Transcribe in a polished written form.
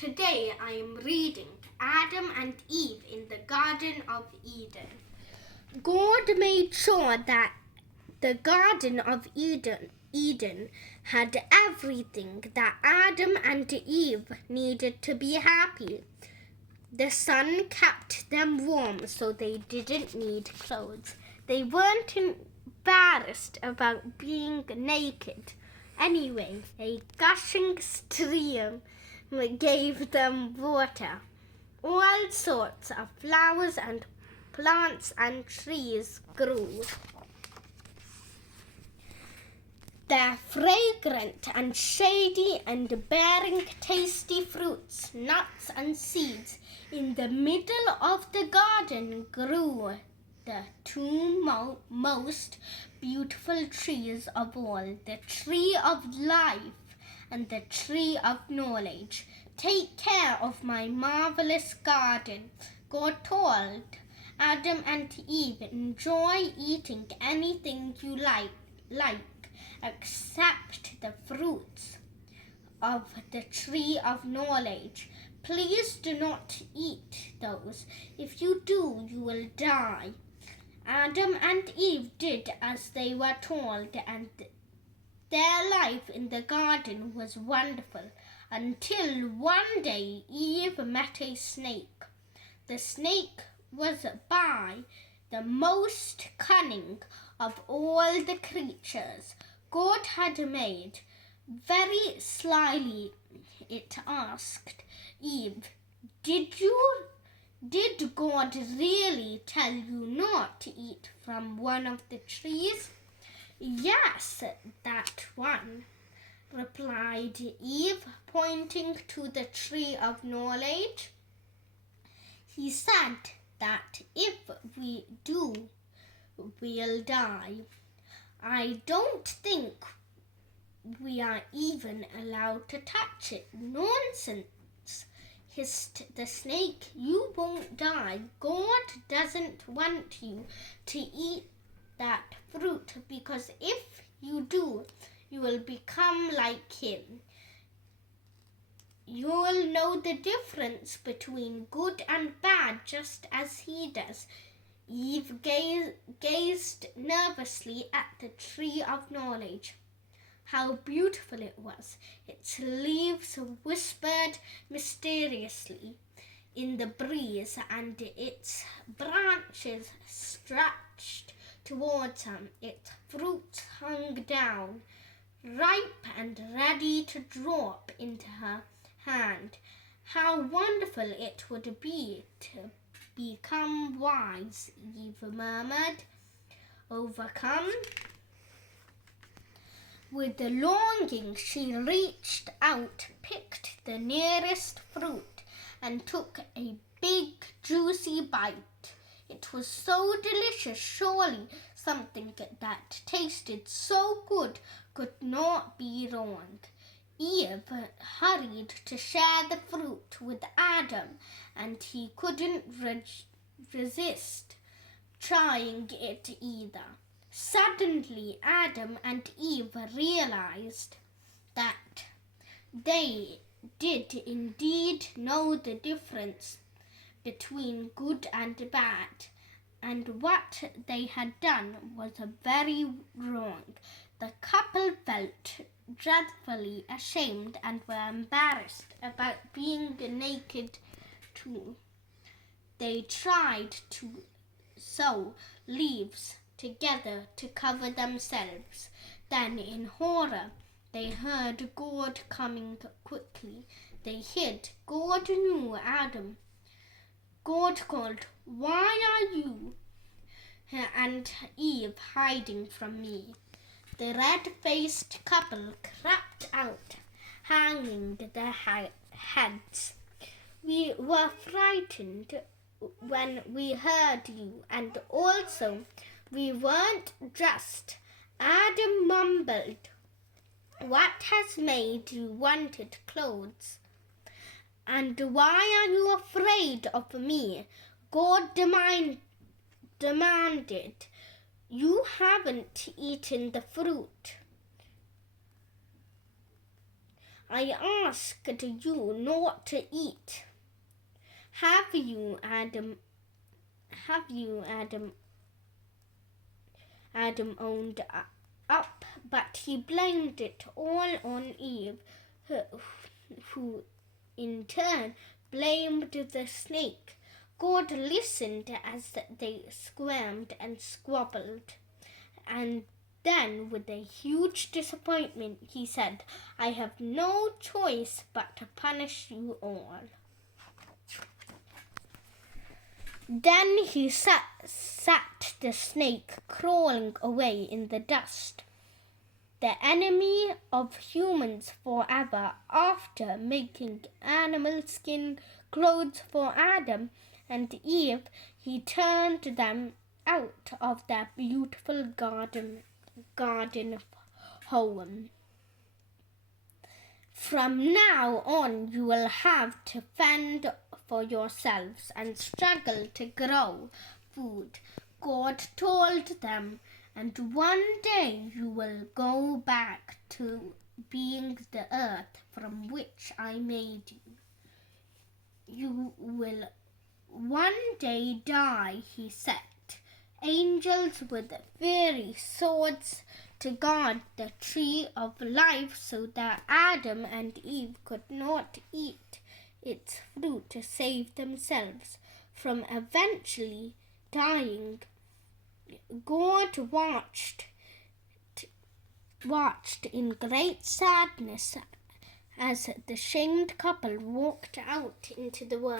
Today I am reading Adam and Eve in the Garden of Eden. God made sure that the Garden of Eden had everything that Adam and Eve needed to be happy. The sun kept them warm so they didn't need clothes. They weren't embarrassed about being naked. Anyway, a gushing stream gave them water. All sorts of flowers and plants and trees grew. They're fragrant and shady and bearing tasty fruits, nuts and seeds. In the middle of the garden grew the two most beautiful trees of all, the tree of life and the tree of knowledge. Take care of my marvelous garden, God told Adam and Eve. Enjoy eating anything you like, except the fruits of the tree of knowledge. Please do not eat those. If you do, you will die. Adam and Eve did as they were told, and their life in the garden was wonderful until one day Eve met a snake. The snake was by the most cunning of all the creatures God had made. Very slyly it asked Eve, Did God really tell you not to eat from one of the trees? Yes, that one, replied Eve, pointing to the tree of knowledge. He said that if we do, we'll die. I don't think we are even allowed to touch it. Nonsense, hissed the snake. You won't die. God doesn't want you to eat that fruit, because if you do, you will become like him. You will know the difference between good and bad just as he does. Eve gazed nervously at the tree of knowledge. How beautiful it was! Its leaves whispered mysteriously in the breeze, and its branches stretched towards her. Its fruit hung down, ripe and ready to drop into her hand. How wonderful it would be to become wise, Eve murmured, overcome with the longing. She reached out, picked the nearest fruit, and took a big, juicy bite. It was so delicious. Surely something that tasted so good could not be wrong. Eve hurried to share the fruit with Adam, and he couldn't resist trying it either. Suddenly, Adam and Eve realized that they did indeed know the difference between good and bad, and what they had done was very wrong. The couple felt dreadfully ashamed and were embarrassed about being naked too. They tried to sew leaves together to cover themselves. Then, in horror, they heard God coming quickly. They hid. God knew Adam. God called, Why are you and Eve hiding from me? The red-faced couple crept out, hanging their heads. We were frightened when we heard you, and also we weren't dressed. Adam mumbled, What has made you wanted clothes? And why are you afraid of me? God demanded. You haven't eaten the fruit I asked you not to eat. Have you, Adam? Adam owned up, but he blamed it all on Eve, who in turn blamed the snake. God listened as they squirmed and squabbled, and then, with a huge disappointment, he said, I have no choice but to punish you all. Then he sat the snake crawling away in the dust. The enemy of humans forever, after making animal skin clothes for Adam and Eve, he turned them out of their beautiful garden home. From now on, you will have to fend for yourselves and struggle to grow food, God told them, and one day you will go back to being the earth from which I made you. You will one day die, he said. Angels with fiery swords to guard the tree of life so that Adam and Eve could not eat its fruit to save themselves from eventually dying. God watched in great sadness as the shamed couple walked out into the world.